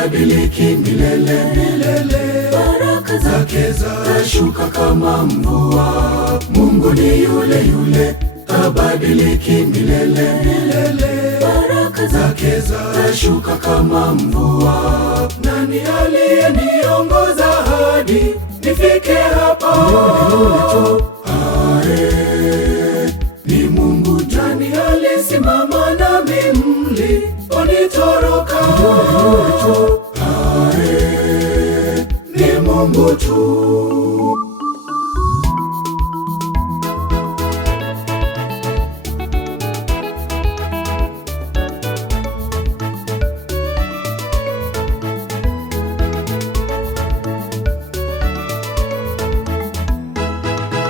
habadiliki milele milele. Baraka zake zashuka kama mvua. Mungu ni yule yule, habadiliki milele milele. Baraka zake zashuka kama mvua. Nani aliyeniongoza hadi nifike hapa? Yule tu, ni Mungu. Nani alisimama nami mliponitoroka? Yule tu, ni Mungu tu.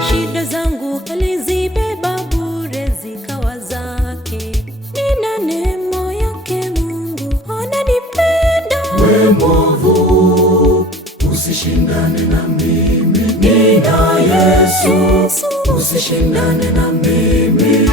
Shida zangu alizibeba bure zikawa zake. Nina neema yake Mungu ananipenda. We mwovu, usishindane na mimi. Nina Yesu, usishindane na mimi.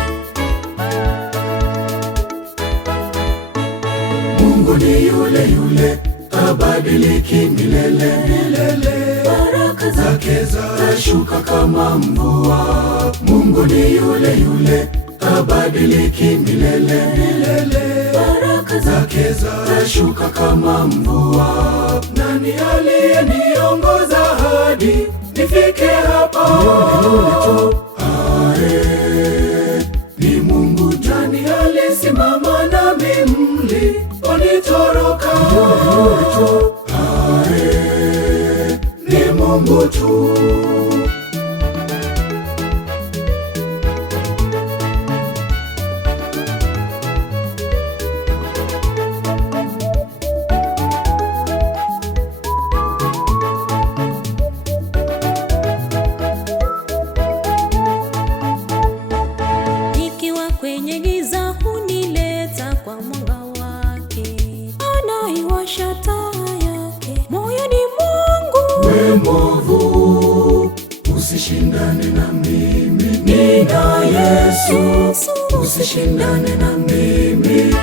Mungu ni yule yule, habadiliki milele milele. Baraka zake zashuka kama mvua. Mungu ni yule yule, habadiliki milele milele. Baraka zake zashuka kama mvua. Nani aliyeniongoza hadi nifike hapa? Yule tu, ni Mungu. Nani alisimama nami mliponitoroka? Yule tu, ni Mungu tu. Nikiwa kwenye giza hunileta kwa mwanga wake. Anaiwasha taa yake moyoni mwangu. We mwovu, usishindane na mimi. Nina Yesu, usishindane na mimi.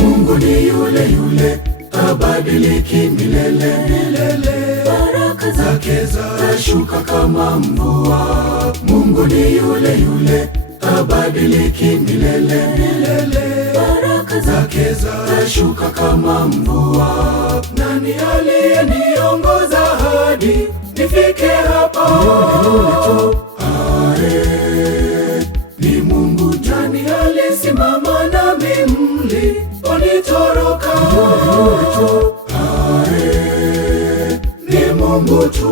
Mungu ni yule yule, habadiliki milele milele. Baraka zake zashuka kama mvua. Mungu ni yule yule, habadiliki milele milele. Baraka zake zashuka kama mvua. Nani aliyeniongoza hadi nifike hapa? Yule tu, ni Mungu. Nani alisimama nami mliponitoroka? Yule tu, ni Mungu tu.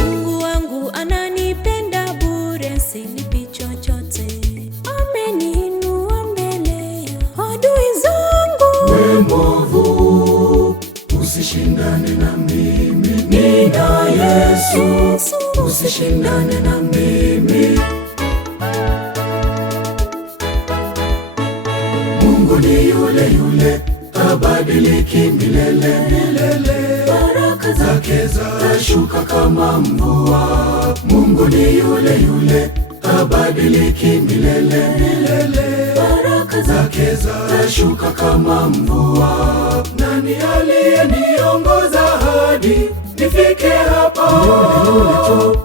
Mungu wangu ananipenda bure, silipi chochote. Ameniinua mbele ya adui zangu. We mwovu, usishindane na mimi. Nina Yesu, usishindane na mimi. Mungu ni yule yule, habadiliki milele milele. Baraka zake zashuka kama mvua. Mungu ni yule yule, habadiliki milele milele. Baraka zake zashuka kama mvua. Nani aliyeniongoza hadi nifike hapa? Yule tu,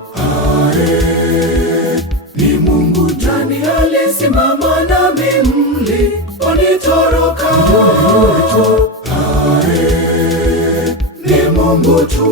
ni Mungu. Nani alisimama nami mliponitoroka? Yule tu, ni Mungu tu.